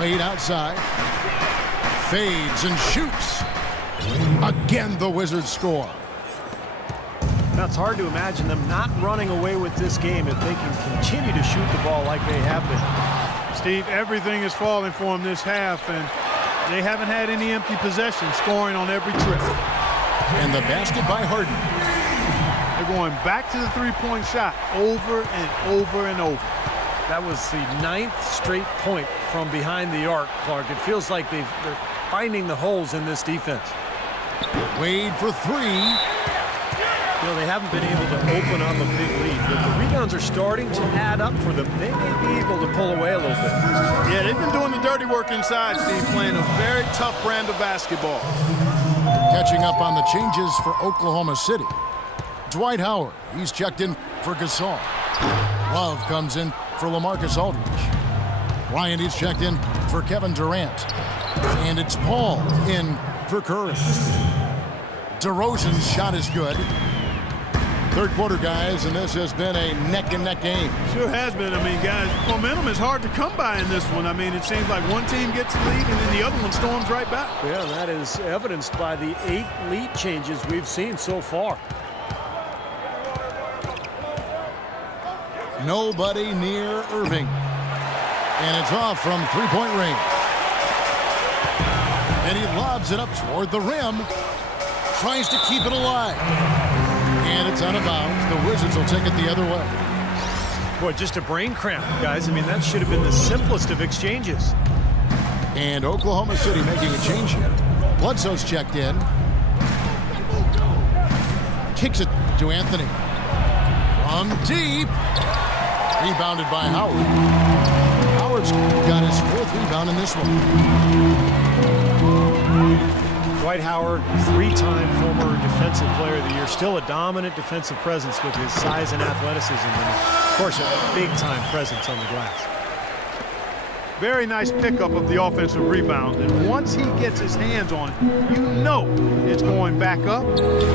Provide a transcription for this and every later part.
Wade outside. Fades and shoots. Again, the Wizards score. Now, it's hard to imagine them not running away with this game if they can continue to shoot the ball like they have been. Steve, everything is falling for them this half, and they haven't had any empty possessions, scoring on every trip. And the basket by Harden. They're going back to the three-point shot over and over and over. That was the 9th straight point from behind the arc, Clark. It feels like they're finding the holes in this defense. Wade for three. You know, they haven't been able to open up a big lead, but the rebounds are starting to add up for them. They may be able to pull away a little bit. Yeah, they've been doing the dirty work inside, Steve, playing a very tough brand of basketball. Catching up on the changes for Oklahoma City. Dwight Howard, he's checked in for Gasol. Love comes in for LaMarcus Aldridge. Bryant is checked in for Kevin Durant. And it's Paul in for Curry. DeRozan's shot is good. Third quarter, guys, and this has been a neck-and-neck game. Sure has been. I mean, guys, momentum is hard to come by in this one. I mean, it seems like one team gets the lead and then the other one storms right back. Yeah, that is evidenced by the 8 lead changes we've seen so far. Nobody near Irving. And it's off from three-point range. And he lobs it up toward the rim. Tries to keep it alive. And it's out of bounds. The Wizards will take it the other way. Boy, just a brain cramp, guys. I mean, that should have been the simplest of exchanges. And Oklahoma City making a change here. Bledsoe's checked in. Kicks it to Anthony. From deep. Rebounded by Howard. Howard's got his 4th rebound in this one. Dwight Howard, 3-time former Defensive Player of the Year, still a dominant defensive presence with his size and athleticism, and of course a big-time presence on the glass. Very nice pickup of the offensive rebound, and once he gets his hands on it, you know it's going back up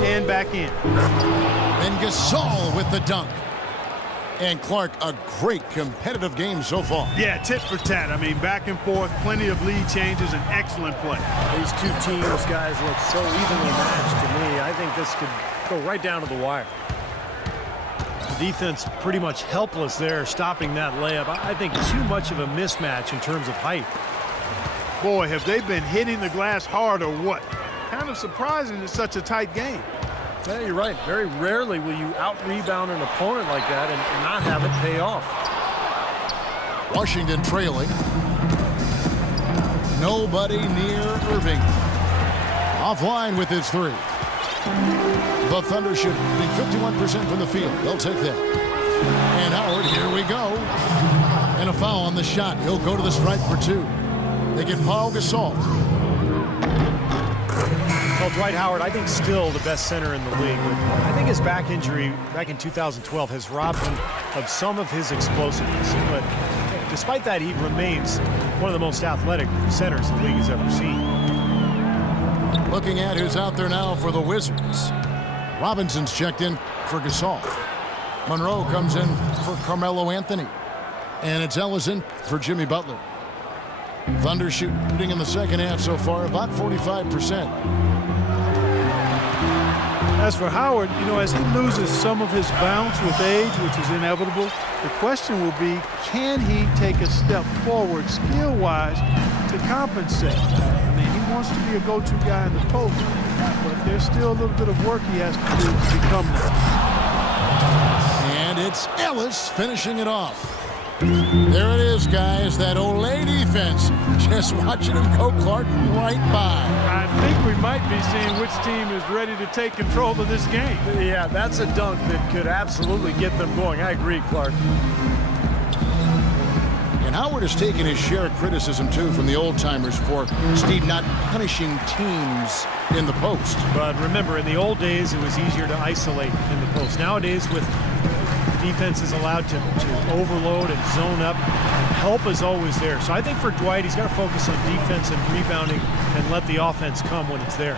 and back in. And Gasol with the dunk. And Clark, a great competitive game so far. Yeah, tit for tat. I mean, back and forth, plenty of lead changes, and excellent play. These two teams, guys, look so evenly matched to me. I think this could go right down to the wire. The defense pretty much helpless there, stopping that layup. I think too much of a mismatch in terms of height. Boy, have they been hitting the glass hard or what? Kind of surprising it's such a tight game. Yeah, you're right. Very rarely will you out-rebound an opponent like that and not have it pay off. Washington trailing. Nobody near Irving. Offline with his 3. The Thunder should be 51% from the field. They'll take that. And Howard, here we go. And a foul on the shot. He'll go to the stripe for 2. They get Paul Gasol. Well, Dwight Howard, I think, still the best center in the league. I think his back injury back in 2012 has robbed him of some of his explosiveness. But despite that, he remains one of the most athletic centers the league has ever seen. Looking at who's out there now for the Wizards. Robinson's checked in for Gasol. Monroe comes in for Carmelo Anthony. And it's Ellison for Jimmy Butler. Thunder shooting in the second half so far about 45%. As for Howard, you know, as he loses some of his bounce with age, which is inevitable, the question will be, can he take a step forward skill-wise to compensate? I mean, he wants to be a go-to guy in the post, but there's still a little bit of work he has to do to become that. And it's Ellis finishing it off. There it is, guys, that Olay defense. Just watching him go, Clark, right by. I think we might be seeing which team is ready to take control of this game. Yeah, that's a dunk that could absolutely get them going. I agree, Clark. And Howard has taken his share of criticism, too, from the old-timers for Steve not punishing teams in the post. But remember, in the old days, it was easier to isolate in the post. Nowadays, with defense is allowed to overload and zone up, help is always there. So I think for Dwight, he's got to focus on defense and rebounding and let the offense come when it's there.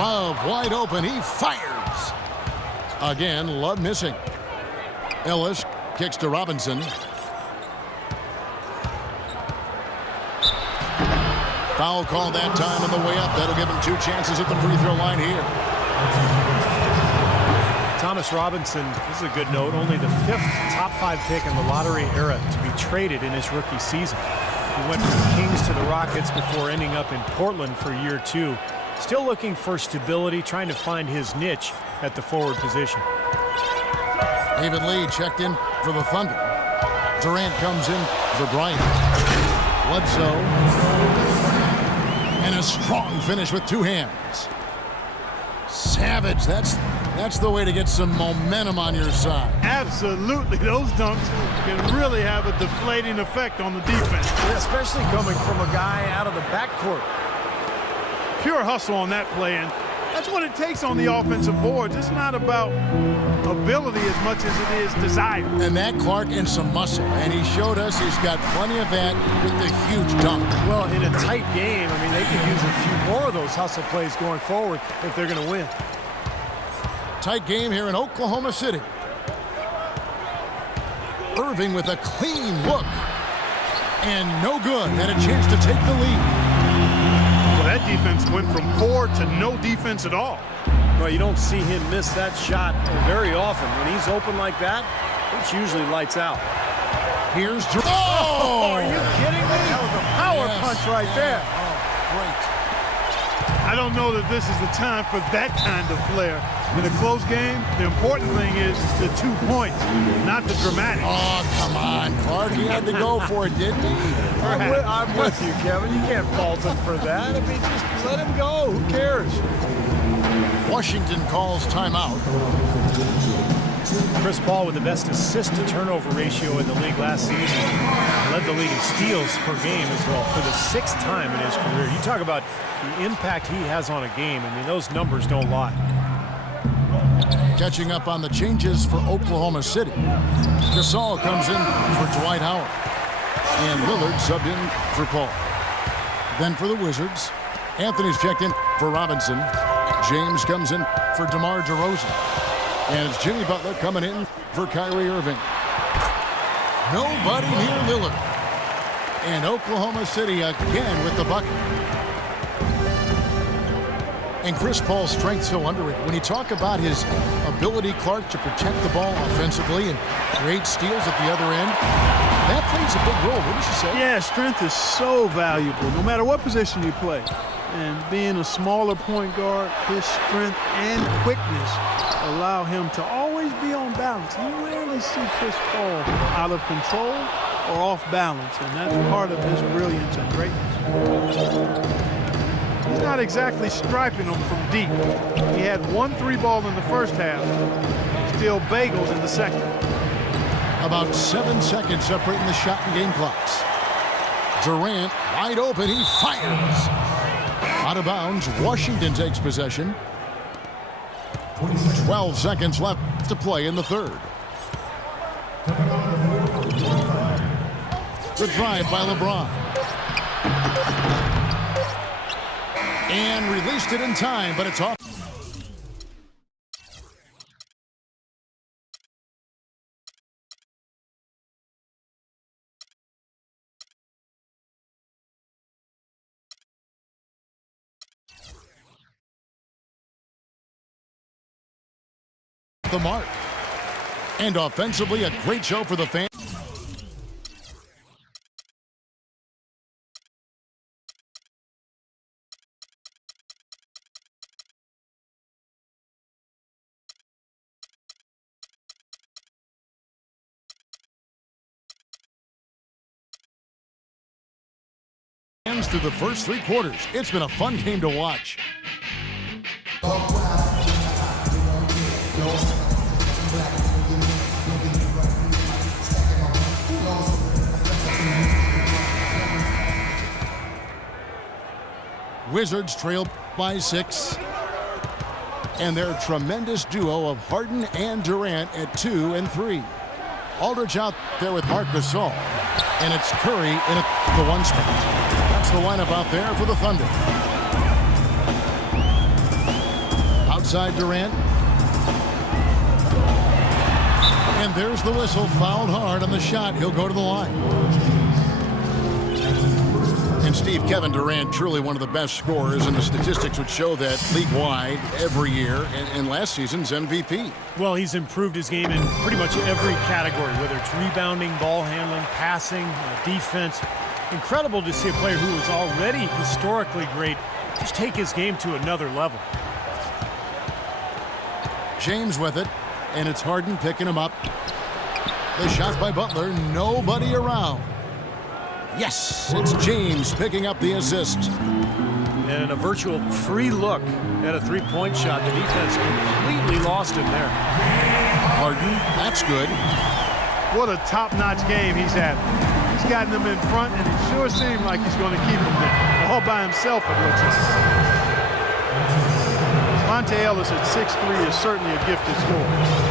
Love wide open. He fires. Again, Love missing. Ellis kicks to Robinson. Foul call that time on the way up. That'll give him 2 chances at the free throw line here. Thomas Robinson, this is a good note, only the 5th top 5 pick in the lottery era to be traded in his rookie season. He went from the Kings to the Rockets before ending up in Portland for year 2. Still looking for stability, trying to find his niche at the forward position. David Lee checked in for the Thunder. Durant comes in for Bryant. Bledsoe. And a strong finish with 2 hands. Savage, that's the way to get some momentum on your side. Absolutely. Those dunks can really have a deflating effect on the defense. Yeah, especially coming from a guy out of the backcourt. Pure hustle on that play, and that's what it takes on the offensive boards. It's not about ability as much as it is desire. And that Clark and some muscle, and he showed us he's got plenty of that with the huge dunk. Well, in a tight game, I mean, they could use a few more of those hustle plays going forward if they're going to win. Tight game here in Oklahoma City. Irving with a clean look. And no good. Had a chance to take the lead. Well, that defense went from poor to no defense at all. Well, you don't see him miss that shot very often. When he's open like that, it's usually lights out. Here's Oh! Are you kidding me? That was a power punch right there. Oh, great. I don't know that this is the time for that kind of flair. In a close game, the important thing is the 2 points, not the dramatic. Oh, come on, Clark. He had to go for it, didn't he? I'm with you, Kevin. You can't fault him for that. I mean, just let him go. Who cares? Washington calls timeout. Chris Paul with the best assist-to-turnover ratio in the league last season. Led the league in steals per game as well for the 6th time in his career. You talk about the impact he has on a game. I mean, those numbers don't lie. Catching up on the changes for Oklahoma City. Gasol comes in for Dwight Howard. And Lillard subbed in for Paul. Then for the Wizards, Anthony's checked in for Robinson. James comes in for DeMar DeRozan. And it's Jimmy Butler coming in for Kyrie Irving. Nobody near Lillard. And Oklahoma City again with the bucket. And Chris Paul's strength so underrated. When you talk about his ability, Clark, to protect the ball offensively and create steals at the other end, that plays a big role, wouldn't you say? Yeah, strength is so valuable, no matter what position you play. And being a smaller point guard, his strength and quickness allow him to always be on balance. You rarely see Chris Paul out of control or off balance, and that's part of his brilliance and greatness. He's not exactly striping them from deep. He had 1 3-ball in the first half, still bagels in the second. About 7 seconds separating the shot and game clocks. Durant wide open, he fires. Out of bounds, Washington takes possession. 12 seconds left to play in the third. The drive by LeBron. And released it in time, but it's off. The mark. And offensively, a great show for the fans. Through the first 3 quarters. It's been a fun game to watch. Wizards trail by 6. And their tremendous duo of Harden and Durant at 2 and 3. Aldridge out there with Marc Gasol. And it's Curry in the 1 spot. That's the lineup out there for the Thunder. Outside Durant. And there's the whistle. Fouled hard on the shot. He'll go to the line. And Steve, Kevin Durant, truly one of the best scorers, and the statistics would show that league-wide every year, and last season's MVP. Well, he's improved his game in pretty much every category, whether it's rebounding, ball handling, passing, defense. Incredible to see a player who was already historically great just take his game to another level. James with it, and it's Harden picking him up. The shot by Butler, nobody around. Yes, it's James picking up the assist. And a virtual free look at a three-point shot. The defense completely lost him there. Harden, that's good. What a top-notch game he's having. He's gotten them in front, and it sure seemed like he's going to keep them there. All by himself, it looks like. Monte Ellis at 6'3" is certainly a gifted scorer.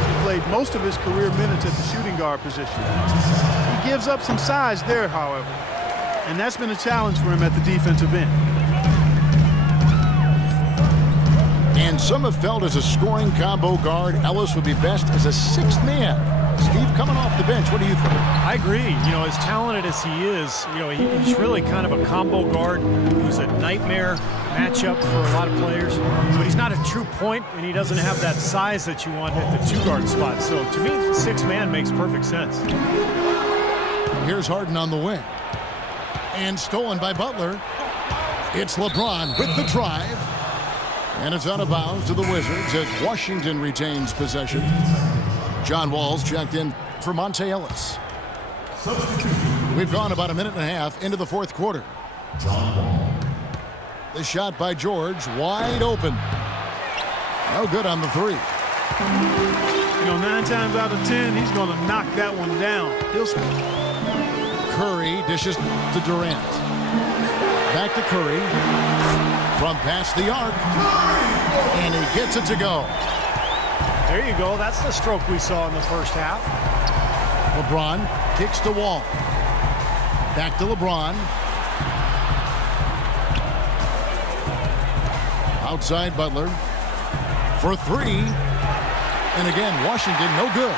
He played most of his career minutes at the shooting guard position. He gives up some size there, however, and that's been a challenge for him at the defensive end. And some have felt as a scoring combo guard, Ellis would be best as a sixth man. Steve, coming off the bench, what do you think? I agree. You know, as talented as he is, you know, he's really kind of a combo guard who's a nightmare matchup for a lot of players. But he's not a true point, and he doesn't have that size that you want at the two-guard spot. So, to me, six-man makes perfect sense. Here's Harden on the wing. And stolen by Butler. It's LeBron with the drive. And it's out of bounds to the Wizards as Washington retains possession. John Wall's checked in for Monte Ellis. We've gone about a minute and a half into the fourth quarter. The shot by George, wide open. No good on the three. You know, 9 times out of 10, he's going to knock that one down. Curry dishes to Durant. Back to Curry. From past the arc. And he gets it to go. There you go. That's the stroke we saw in the first half. LeBron kicks to Wall. Back to LeBron. Outside Butler. For three. And again, Washington no good.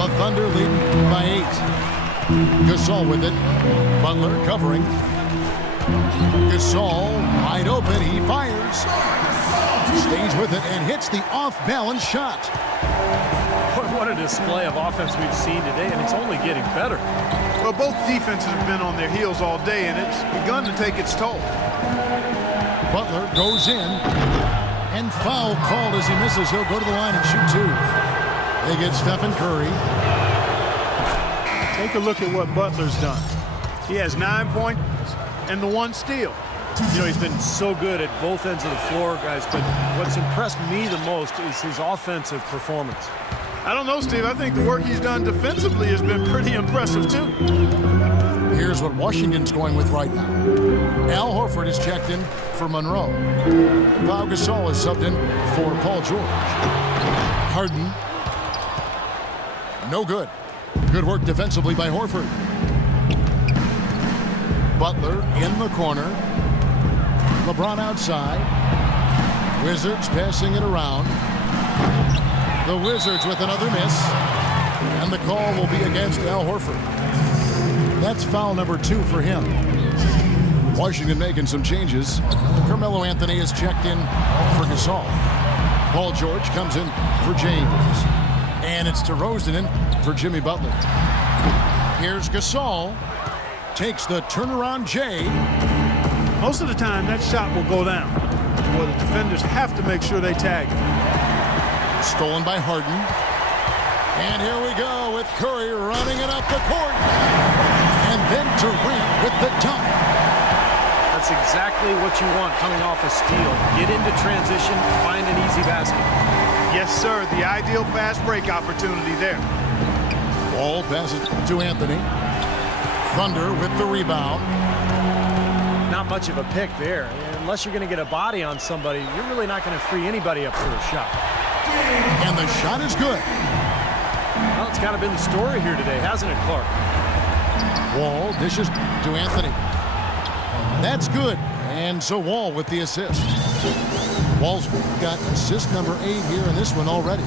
The Thunder lead by 8. Gasol with it. Butler covering. Gasol wide open. He fires. Stays with it and hits the off-balance shot. What a display of offense we've seen today, and it's only getting better. Well, both defenses have been on their heels all day, and it's begun to take its toll. Butler goes in, and foul called as he misses. He'll go to the line and shoot 2. They get Stephen Curry. Take a look at what Butler's done. He has 9 points and the 1 steal. You know, he's been so good at both ends of the floor, guys, but what's impressed me the most is his offensive performance. I don't know, Steve. I think the work he's done defensively has been pretty impressive, too. Here's what Washington's going with right now. Al Horford is checked in for Monroe. Pau Gasol is subbed in for Paul George. Harden. No good. Good work defensively by Horford. Butler in the corner. LeBron outside. Wizards passing it around. The Wizards with another miss. And the call will be against Al Horford. That's foul number 2 for him. Washington making some changes. Carmelo Anthony is checked in for Gasol. Paul George comes in for James. And it's DeRozan in for Jimmy Butler. Here's Gasol. Takes the turnaround J. Most of the time, that shot will go down. Well, the defenders have to make sure they tag him. Stolen by Harden. And here we go with Curry running it up the court. And then Durant with the dunk. That's exactly what you want coming off a steal. Get into transition, find an easy basket. Yes, sir. The ideal fast break opportunity there. Ball passes to Anthony. Thunder with the rebound. Not much of a pick there. Unless you're going to get a body on somebody, you're really not going to free anybody up for a shot. And the shot is good. Well, it's kind of been the story here today, hasn't it, Clark? Wall dishes to Anthony. That's good. And so Wall with the assist. Wall's got assist number 8 here in this one already.